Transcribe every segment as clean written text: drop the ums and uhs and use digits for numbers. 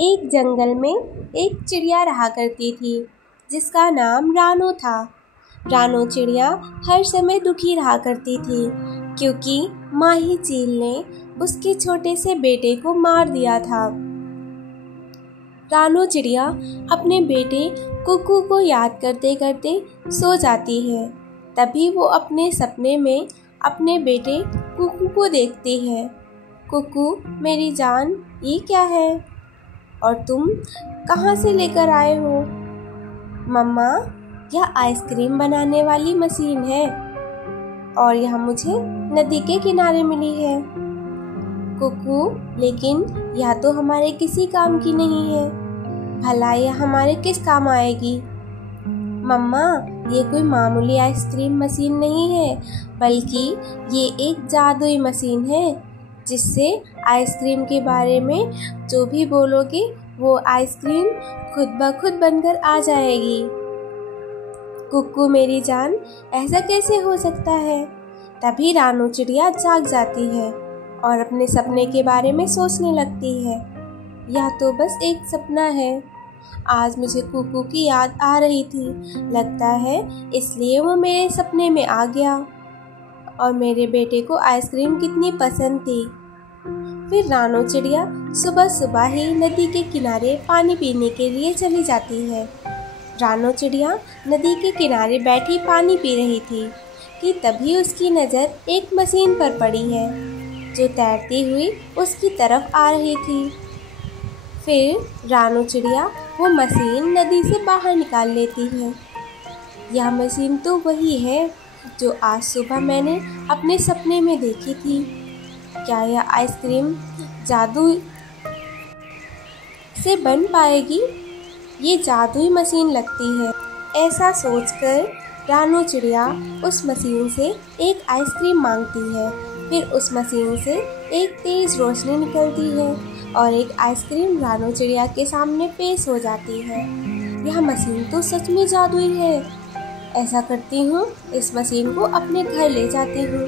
एक जंगल में एक चिड़िया रहा करती थी जिसका नाम रानो था। रानो चिड़िया हर समय दुखी रहा करती थी क्योंकि माही चील ने उसके छोटे से बेटे को मार दिया था। रानो चिड़िया अपने बेटे कुकू को याद करते करते सो जाती है। तभी वो अपने सपने में अपने बेटे कुकू को देखती है। कुकू मेरी जान, ये क्या है और तुम कहाँ से लेकर आए हो? मम्मा, यह आइसक्रीम बनाने वाली मशीन है और यह मुझे नदी के किनारे मिली है। कुकू, लेकिन यह तो हमारे किसी काम की नहीं है। भला यह हमारे किस काम आएगी? मम्मा, ये कोई मामूली आइसक्रीम मशीन नहीं है, बल्कि ये एक जादुई मशीन है जिससे आइसक्रीम के बारे में जो भी बोलोगे वो आइसक्रीम खुद ब खुद बनकर आ जाएगी। कुकू मेरी जान, ऐसा कैसे हो सकता है? तभी रानो चिड़िया जाग जाती है और अपने सपने के बारे में सोचने लगती है। यह तो बस एक सपना है। आज मुझे कुकू की याद आ रही थी, लगता है इसलिए वो मेरे सपने में आ गया। और मेरे बेटे को आइसक्रीम कितनी पसंद थी। फिर रानो चिड़िया सुबह सुबह ही नदी के किनारे पानी पीने के लिए चली जाती है। रानो चिड़िया नदी के किनारे बैठी पानी पी रही थी कि तभी उसकी नज़र एक मशीन पर पड़ी है जो तैरती हुई उसकी तरफ आ रही थी। फिर रानो चिड़िया वो मशीन नदी से बाहर निकाल लेती है। यह मशीन तो वही है जो आज सुबह मैंने अपने सपने में देखी थी। क्या यह आइसक्रीम जादू से बन पाएगी? ये जादुई मशीन लगती है। ऐसा सोचकर रानो चिड़िया उस मशीन से एक आइसक्रीम मांगती है। फिर उस मशीन से एक तेज रोशनी निकलती है और एक आइसक्रीम रानो चिड़िया के सामने पेश हो जाती है। यह मशीन तो सच में जादुई है। ऐसा करती हूँ, इस मशीन को अपने घर ले जाती हूँ।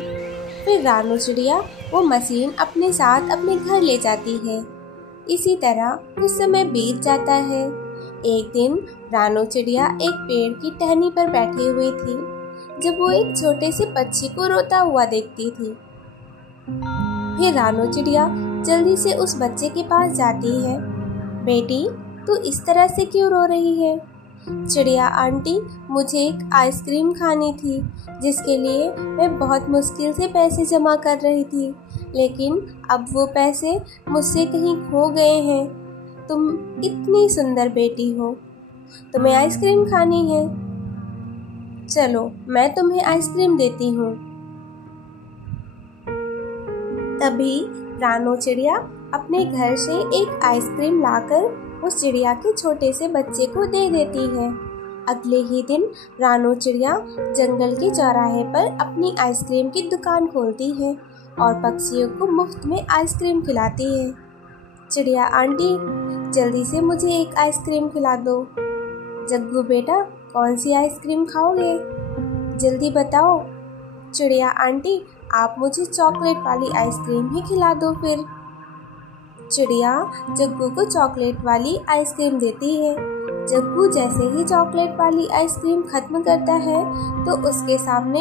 फिर रानो चिड़िया वो मशीन अपने साथ अपने घर ले जाती है। इसी तरह कुछ समय बीत जाता है। एक दिन रानो चिड़िया एक पेड़ की टहनी पर बैठी हुई थी जब वो एक छोटे से पक्षी को रोता हुआ देखती थी। फिर रानो चिड़िया जल्दी से उस बच्चे के पास जाती है। बेटी, तू इस तरह से क्यों रो रही है? चिड़िया आंटी, मुझे एक आइसक्रीम खानी थी जिसके लिए मैं बहुत मुश्किल से पैसे जमा कर रही थी, लेकिन अब वो पैसे मुझसे कहीं खो गए हैं। तुम इतनी सुंदर बेटी हो, तुम्हें आइसक्रीम खानी है। चलो, मैं तुम्हें आइसक्रीम देती हूँ। तभी रानो चिड़िया अपने घर से एक आइसक्रीम लाकर उस चिड़िया के छोटे से बच्चे को दे देती है। अगले ही दिन रानो चिड़िया जंगल के चौराहे पर अपनी आइसक्रीम की दुकान खोलती है और पक्षियों को मुफ्त में आइसक्रीम खिलाती है। चिड़िया आंटी, जल्दी से मुझे एक आइसक्रीम खिला दो। जग्गू बेटा, कौन सी आइसक्रीम खाओगे? जल्दी बताओ। चिड़िया आंटी, आप मुझे चॉकलेट वाली आइसक्रीम ही खिला दो। फिर चिड़िया जग्गू को चॉकलेट वाली आइसक्रीम देती है। जग्गू जैसे ही चॉकलेट वाली आइसक्रीम खत्म करता है तो उसके सामने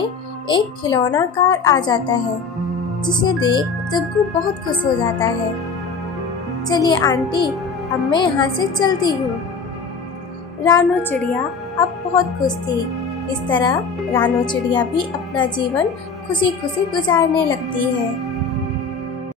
एक खिलौना कार आ जाता है, जिसे देख जग्गू बहुत खुश हो जाता है। चलिए आंटी, अब मैं यहाँ से चलती हूँ। रानो चिड़िया अब बहुत खुश थी। इस तरह रानो चिड़िया भी अपना जीवन खुशी खुशी गुजारने लगती है।